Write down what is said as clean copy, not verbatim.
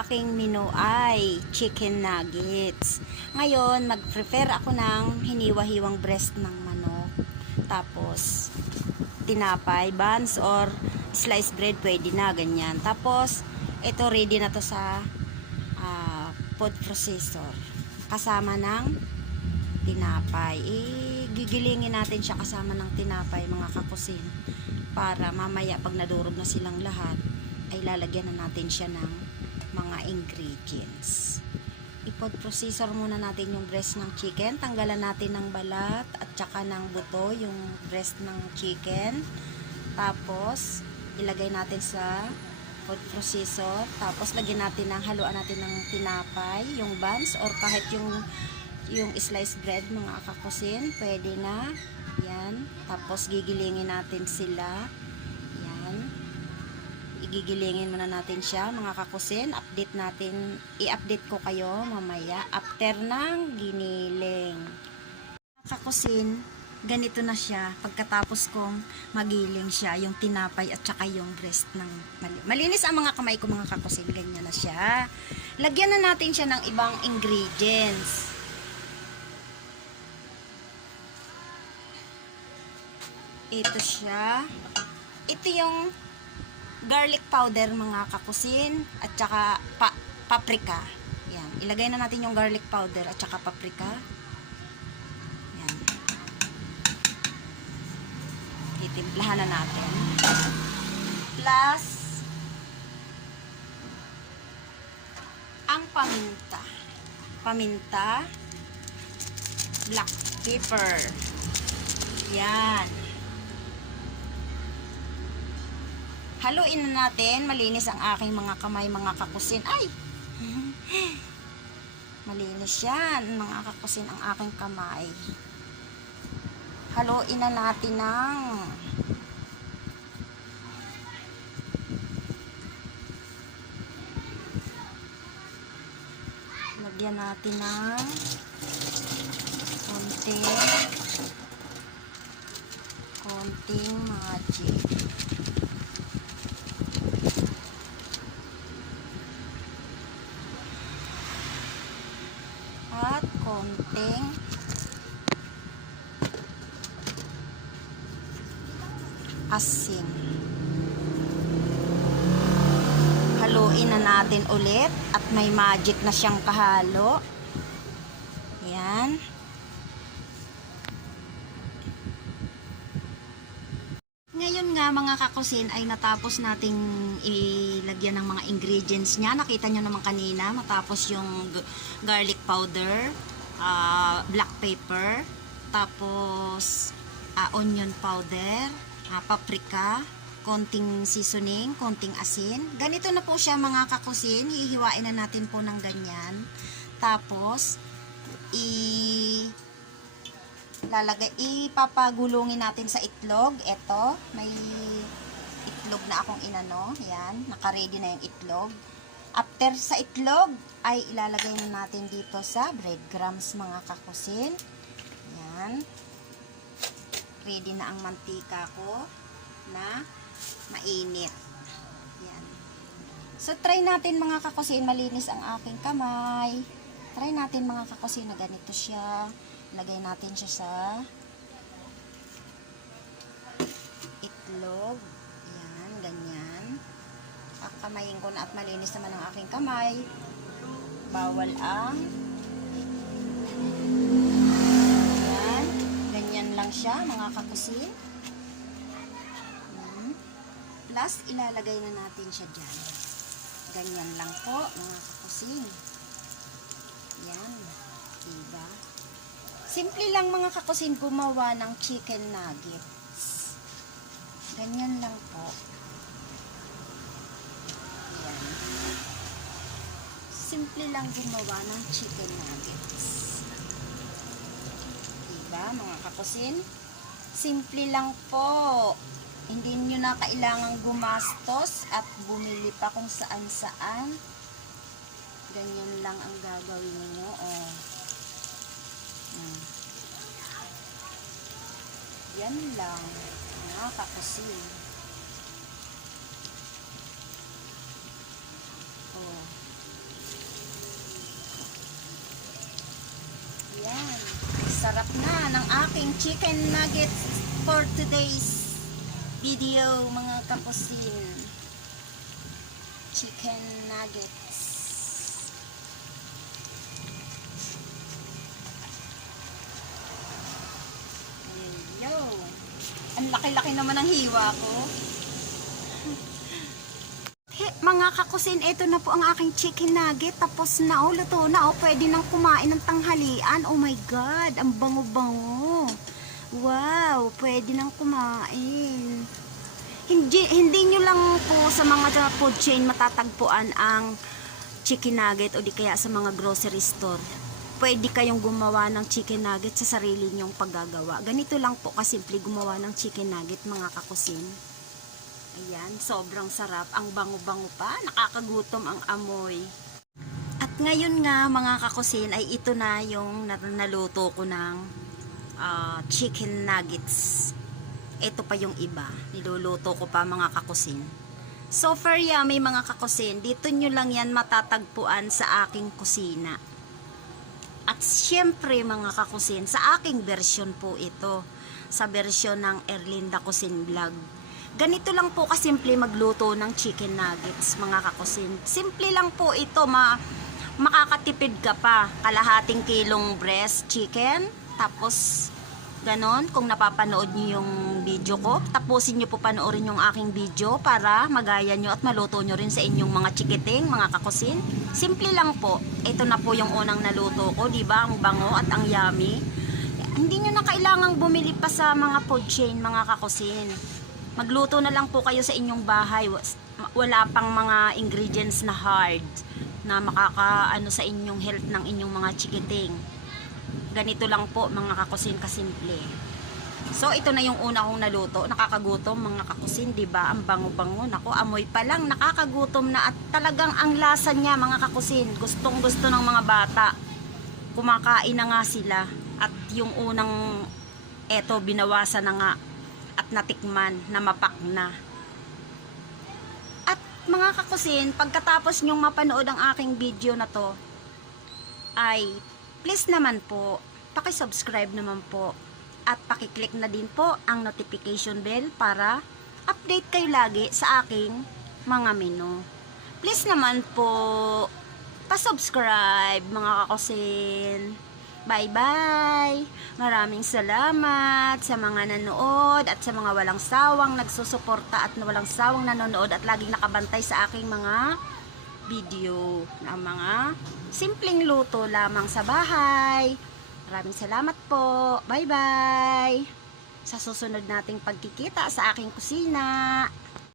aking menu ay chicken nuggets. Ngayon, mag-prepare ako ng hiniwa-hiwang breast ng manok. Tapos, tinapay, buns, or sliced bread, pwede na, ganyan. Tapos, ito ready na to sa food processor. Kasama ng tinapay. Gigilingin natin siya kasama ng tinapay, mga kakusin. Para mamaya, pag nadurog na silang lahat, ay lalagyan na natin siya ng mga ingredients. I-food processor muna natin yung breast ng chicken. Tanggalan natin ng balat at saka ng buto yung breast ng chicken. Tapos, ilagay natin sa food processor. Tapos, lagyan natin ng, haluan natin ng tinapay, yung buns, or kahit yung sliced bread, mga kakusin. Pwede na. Yan. Tapos, gigilingin natin sila. Yan. Igigilingin muna natin siya, mga kakusin. I-update ko kayo mamaya after ng giniling. Mga kakusin, ganito na siya pagkatapos kong magiling siya, yung tinapay at saka yung breast ng malinis ang mga kamay ko, mga kakusin. Ganyan na siya. Lagyan na natin siya ng ibang ingredients. Ito siya. Ito yung garlic powder, mga kakusin, at saka paprika. Yan. Ilagay na natin yung garlic powder at saka paprika. Yan. Titimplahan na natin. Plus ang paminta. Paminta, black pepper. Yan. Haluin na natin. Malinis ang aking mga kamay, mga kakusin. Ay! Malinis yan, mga kakusin, ang aking kamay. Haluin na natin ng lagyan natin ng konting magic. At konting asin. Haluin na natin ulit at may magic na siyang kahalo. Yan. Ngayon nga, mga kakusin, ay natapos nating ilagyan ng mga ingredients niya. Nakita nyo naman kanina, matapos yung garlic powder, black pepper, tapos onion powder, paprika, konting seasoning, konting asin. Ganito na po siya, mga kakusin. Hihiwain na natin po ng ganyan. Tapos, ipapagulungin natin sa itlog. Ito, may itlog na akong inano. Yan, naka-ready na yung itlog. After sa itlog, ay ilalagay na natin dito sa breadcrumbs, mga kakusin. Yan. Ready na ang mantika ko na mainit. Yan. So, try natin, mga kakusin. Malinis ang aking kamay. Try natin, mga kakusin, na ganito siya. Lagay natin siya sa itlog. Yan, ganyan. Kakamayin ko na at malinis naman ang aking kamay. Bawal ang yan. Ganyan lang siya, mga kakusin. Plus, ilalagay na natin siya dyan. Ganyan lang po, mga kakusin. Yan. Diba? Simple lang, mga kakusin, gumawa ng chicken nuggets. Ganyan lang po. Ayan. Simple lang gumawa ng chicken nuggets. Diba, mga kakusin? Simple lang po. Hindi nyo na kailangang gumastos at bumili pa kung saan-saan. Ganyan lang ang gagawin nyo. Oh. Yan lang, mga kakusin. Oh. Ayan. Sarap na ng aking chicken nuggets for today's video, mga kapusin. Chicken nuggets. Yo. Ang laki-laki naman ng hiwa ko. Mga kakusin, ito na po ang aking chicken nugget. Tapos na, luto na. Pwede nang kumain ng tanghalian. Oh my God, ang bango-bango. Wow, pwede nang kumain. Hindi nyo lang po sa mga food chain matatagpuan ang chicken nugget o di kaya sa mga grocery store. Pwede kayong gumawa ng chicken nugget sa sarili nyong paggagawa. Ganito lang po kasimple gumawa ng chicken nugget, mga kakusin. Ayan, sobrang sarap. Ang bango-bango pa. Nakakagutom ang amoy. At ngayon nga, mga kakusin, ay ito na yung naluto ko ng chicken nuggets. Ito pa yung iba. Niluluto ko pa, mga kakusin. Super yummy, mga kakusin. Dito nyo lang yan matatagpuan sa aking kusina. At syempre, mga kakusin, sa aking version po ito. Sa version ng Erlinda Cuisine Vlog. Ganito lang po kasimple magluto ng chicken nuggets, mga kakusin. Simple lang po ito, makakatipid ka pa. Kalahating kilong breast chicken, tapos ganon, kung napapanood nyo yung video ko, tapusin nyo po panoorin yung aking video para magaya nyo at maluto nyo rin sa inyong mga chikiting, mga kakusin. Simple lang po. Ito na po yung unang naluto ko, diba? Ang bango at ang yummy. Hindi nyo na kailangang bumili pa sa mga food chain, mga kakusin. Magluto na lang po kayo sa inyong bahay. Wala pang mga ingredients na hard na makakaano sa inyong health ng inyong mga chikiting. Ganito lang po, mga kakusin, kasimple. So ito na yung una kong naluto. Nakakagutom, mga kakusin, diba? Ang bango-bango. Nako, amoy pa lang nakakagutom na, at talagang ang lasa niya, mga kakusin, gustong-gusto ng mga bata. Kumakain na nga sila. At yung unang eto, binawasan na nga at natikman na mapak na. At mga kakusin, pagkatapos nyong mapanood ang aking video na to, ay please naman po, paki-subscribe naman po at paki-click na din po ang notification bell para update kayo lagi sa aking mga menu. Please naman po, pa-subscribe, mga kakusin. Bye-bye! Maraming salamat sa mga nanood at sa mga walang sawang nagsusuporta at walang sawang nanonood at laging nakabantay sa aking mga video na mga simpleng luto lamang sa bahay. Maraming salamat po. Bye-bye! Sa susunod nating pagkikita sa aking kusina.